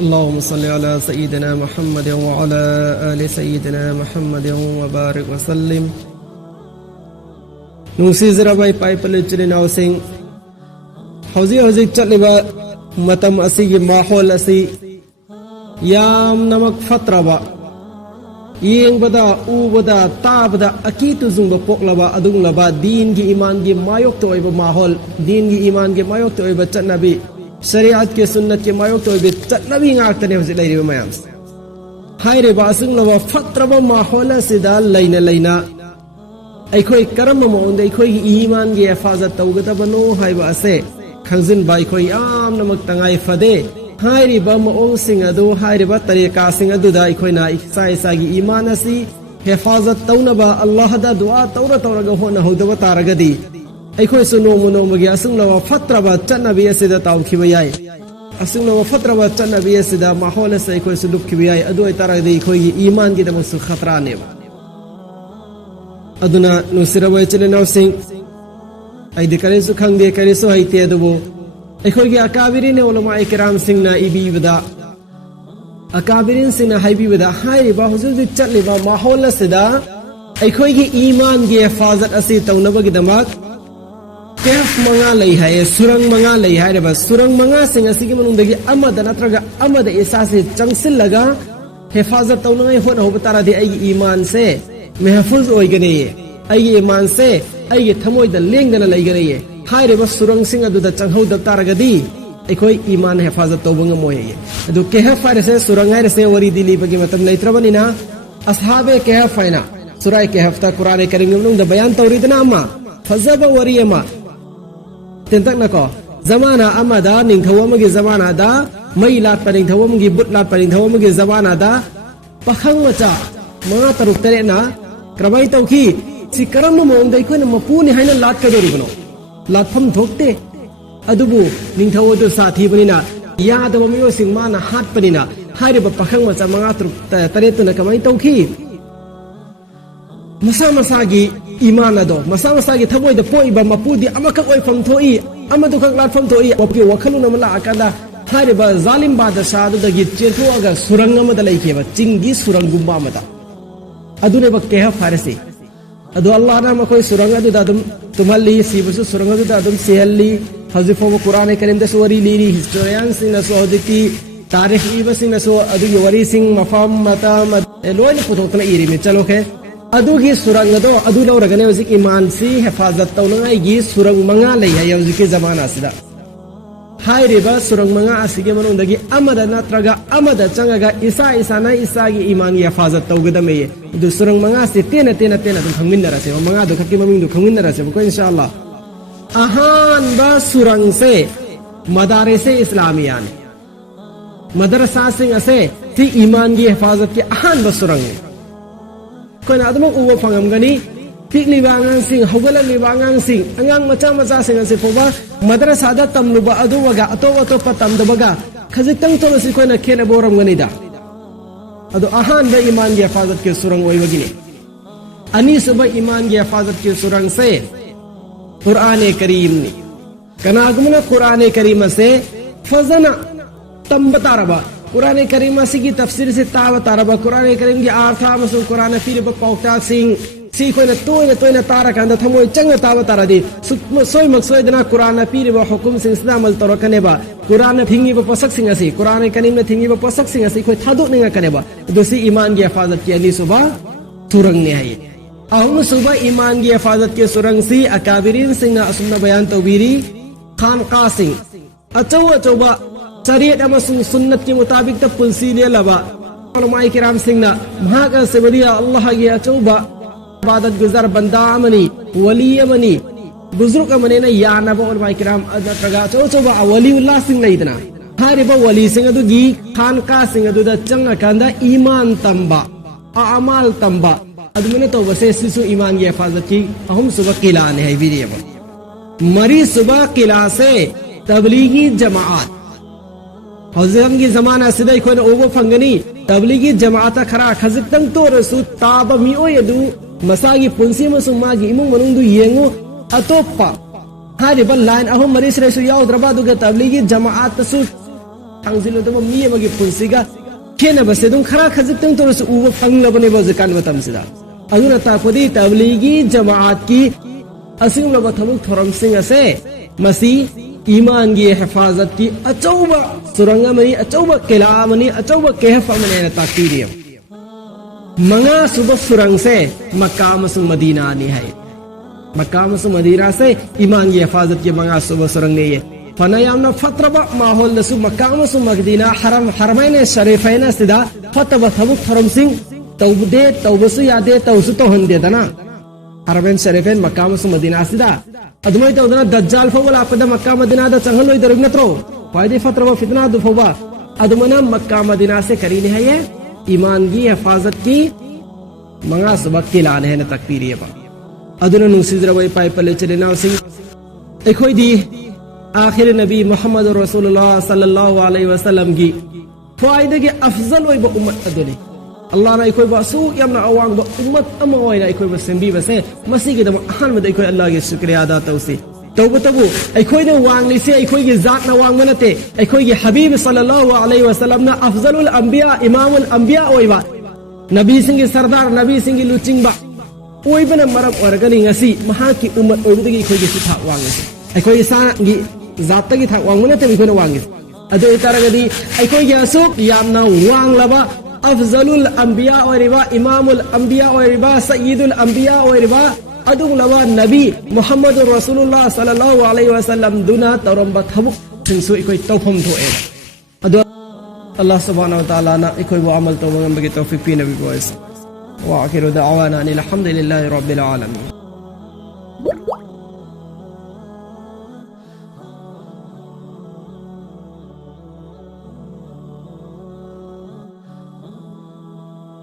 اللهم صل على سيدنا محمد وعلى آل سيدنا محمد وبارك وسلم नुसीजराबाई पाइपल चिनाव सिंह हौजी हौजी चलिबा मतम असिगी माहौल असि याम नमक फत्रबा येंबदा उबदा ताबदा अकीतु जुंबा पोकलबा अदुंगलबा दीन की ईमान की मायोक तो ओइबा माहौल दीन की ईमान के मायोक तो ओइबा चन्नबी शरीयत के सुन्नत के मायोक तो ओइबा चन्नबी ngaktane हौजी लैरिबा मयाम हायरेबा असुंगलबा फत्रबा माहौल असिदा लैना लैना अखोई करम मौन अखोई ईमान की हिफाजत तौगदबनो हाइबा असे खंजिनबा अखोई याम नमक तंगाई फदे हाइरिबा मौंग सिंग अदु हाइरिबा तरीका सिंग अदुदा अखोइना इसा इसागी ईमान असि हिफाजत तौनबा अल्लाह दा दुआ तौरा तौरगा होना होदबा तारगदी अखोई सु नोम नोमगी असुंगलबा फत्रबा चन्नबी असिदा ताउखिबा याय असुंगलबा फत्रबा चन्नबी असिदा माहौल असे अखोई सु लुपखिबा याय अदु तारगदी अखोई ईमान की दमसु खतरा ने अदुना नुसिरबाई चिनाव सिंह आइदि करेसु खंगदे करेसु हाइते अदुबो अखोइगी अकाबिरिन उलमा इकराम सिंहना इबीबदा अकाबिरिन सिंहना हाइबीबदा हाइरिबा हुजुजु चलिबा माहौल असिदा अखोइगी ईमान की हिफाजत असि तौनबगी दमक केफ मंगा लई हाय सुरंग मंगा लई हायरेबा सुरंग मंगा सिंह असिगी मनुंदगी अमदा नत्रगा अमदा इसासे चंगसिलगा हिफाजत तौनगाई होना होबतारादि आइगी ईमान से महफूज ओइगने ईमान से थमोद लेंदन लेगने हाइरेबा सुरंग सिंह अदुदा चंगहौद तारगदी अखोई ईमान हिफाजत तौबंगमोय अदु केहफ हाइरसे सुरंग हाइरसे वरी दिलीबगी मतम लेत्रबनिना असहाबे केहफ हाइना सुराय केहफता कुरान करीम नुंग द बयान तौरीदना अमा फजबा वरी अमा तेंतकनको जमाना अमादा निंगथवमगी जमाना दा मई लाट परिंगथवमगी बुट लाट परिंगथवमगी जमाना दा पखंग मचा मंगा तरुक तरेना क्रमाई तौखी सि करम मौंग अखोइना मपुनि हाइना लाटकदोरिबनो लाटफम थोक्ते अदुबु निंगथवदु साथीबनिना यादबा मियोसिंग माना हाटपनिना हाइरेबा पखंग मचा मंगा तरुक तरेतुना कमाई तौखी मसा मसागी ईमान अदो मसा मसागी थबोइदा पोइबा मपुदि अमखक ओइफम थोई अमदु खक लाटफम थोई ओपि वखलुना मला आकादा हाइरेबा जालिम बादशाहदुदगी चेथोअगा सुरंग अमदा लैखेबा चिंगी सुरंगुम्बा अमदा अदुने केहफ हारसी अदु अल्लाह ना मकोई सुरंग अदुदा अदुम तुमल्ली सीबसु सुरंग अदुदा अदुम सेहल्ली हजिफो कुरान करीम दसु वरी लीरी हिस्टोरियन सिंह नसु हजिकी तारीख इबसिंग नसु अदुगी वरी सिंह मफम मतम लोइन पुथोतना इरी में चलो के अदुगी सुरंग अदो अदु लौरगने हजिक ईमान सी हिफाजत तौनगाई सुरंग मंगा लई है हजिकी जमाना सिदा हाइरेबा सुरंग मंगा असिगे मनुंदगी अमदा नत्रगा अमदा चंगागा इसा इसाना इसागी ईमान की हिफाजत तौगदमे दु सुरंग मंगा से तेना तेना तेना दु खंगिनरसे मंगा दु खकी ममिंग दु खंगिनरसे को इंशाअल्लाह अहान बा सुरंग से मदारिसे इस्लामियान मदरसा सिंह असे ती ईमान की हिफाजत के अहान बा सुरंग कोई आदम उबो फंगमगनी पिकली बांगांग सिंह हौगलली बांगांग सिंह अंगांग मचा मचा सिंह असे फोबा मदरसादा तमलुबा अदुवगा अतोप अतोप तमदबगा खजितंग तोबसि कोइना खेना बोरमगनिदा अदु अहान बे ईमान की हिफाजत के सुरंग ओइबगिनी अनी सुबह ईमान की हिफाजत के सुरंग से कुरान करीम ने कनागमुना कुरान करीम से फजना तंबतारबा कुरान करीम की तफसीर से तावतारबा कुरान करीम की आर्था मसु कुरान फिर पौक्ता सिंह सी कोइना तोइना तोइना तारकांदा थमोय चंगा तावतारदी सोय मक्सोयदना कुरान पीरिबा हुकुम सिंह इस्लामल तोरकनेबा कुरान थिंगीबा पसक सिंह असि कुरान करीम ने थिंगीबा पसक सिंह असि कोइ थादोनिंगा कनेबा दोसी ईमान की हिफाजत की अली सुबह सुरंग ने है अहम सुबह ईमान की हिफाजत के सुरंग सी अकाबिरीन सिंह असुन्ना बयान तौबीरी खानका सिंह अचौ अचौबा शरीयत अमसुंग सुन्नत के मुताबिक त पुलसी ले लबा उलमा इकराम सिंह ना महागा से बलिया अल्लाह की अचौबा इबादत गुजार बंदा अमनी वली अमनी बुजुर्ग अमने ना यानबा उलमा इकराम अदतगा चौचौबा वलीउल्लाह सिंह लैदना हारिबा वली सिंह अदुगी खानका सिंह अदुदा चंगा कांदा ईमान तंबा अमाल तंबा अदुने तो बसे सिसु ईमान की हिफाजत की अहम सुबह किला ने है वीरियबा मरी सुबह किला से तबलीगी जमात हजरत की जमाना सिदा कोई ओबो फंगनी तबलीगी जमात खरा खजितंग तो रसु ताबा मिओय अदु मसागी पुंसी मसुमागी इमुंग मनुंदु येंगो अतोप्पा हारिबा लाइन अहम मरीस रेसु याउद्रबा दुगा तबलीगी जमात सु थांजिलुदबा मी अमगी पुंसिगा खेनबसे दुम खरा खजितंग तोरसु उबा फंगलबनेबा जकान मतमसिदा अदुना तापदी तबलीगी जमात की असिंगलबा थमुक थोरमसिंग असे मसी ईमान की हिफाजत की अचौबा सुरंग मनी अचौबा किला मनी अचौबा केहफ मने ताकीरियम मंगा सुबह सुरंग से मक्का मसुम मदीना नी है मक्का मसुम मदीना से ईमान की हिफाजत की मंगा सुबह सुरंग ने फनायामना फत्रबा माहौल दसु मक्का मसुम मदीना हरम हरमैन शरीफैन सिदा फतबा थमुक थोरमसिंग तौबदे तौबसु यादे तौसु तोहंदे दना हरमैन शरीफैन मक्का मसुम मदीना सिदा अदुमै तौदना दज्जाल फौबला आपदा मक्का मदीना दा चंगलोय दरुग नत्रो फायदे फत्रबा फितना दु फौबा अदुमना मक्का मदीना से करीने है ये ईमान की हिफाजत की मंगा सुबह के लाने है न तकदीरिया बा अदुना नुसिजरवै पाइ पले चले नाव सिंह एखोय दी आखिर नबी मोहम्मद रसूलुल्लाह सल्लल्लाहु अलैहि वसल्लम की फायदे के अफजल वै उम्मत अदुनी अल्लाह ना एखोय बासु यामना अवांग बा उम्मत अमा वैना एखोय बा सेंबी बसे मसी के दम अहन में एखोय अल्लाह के शुक्रिया अदा तौसी तबु एखोय ने वांगली से एखोय की जात ना वांग मनते एखोय की हबीब सल्लल्लाहु अलैहि वसल्लम ना अफजलुल अंबिया इमामुल अंबिया ओइबा नबी सिंह की सरदार नबी सिंह की लुचिंगबा ओइबना मरब ओरगनी ngasi महा की उम्मत ओइबदगी एखोय की था वांग एखोय सा की जात की था वांग मनते एखोय ने वांग अदो इतारगदी एखोय की असुक यामना वांग लबा अफजलुल अंबिया ओइबा इमामुल अंबिया ओइबा सय्यिदुल अंबिया ओइबा अदुग लवा नबी मोहम्मद रसूलुल्लाह सल्लल्लाहु अलैहि वसल्लम दुना तरम्बा थमुक सिंसु इकोय तौफम थोए अदो अल्लाह सुब्हानहु व तआला ना इकोय वो अमल तो बगे तौफीक पी नबी बॉयस वा आखिरु दअवाना अनिल हम्दुलिल्लाहि रब्बिल आलमीन।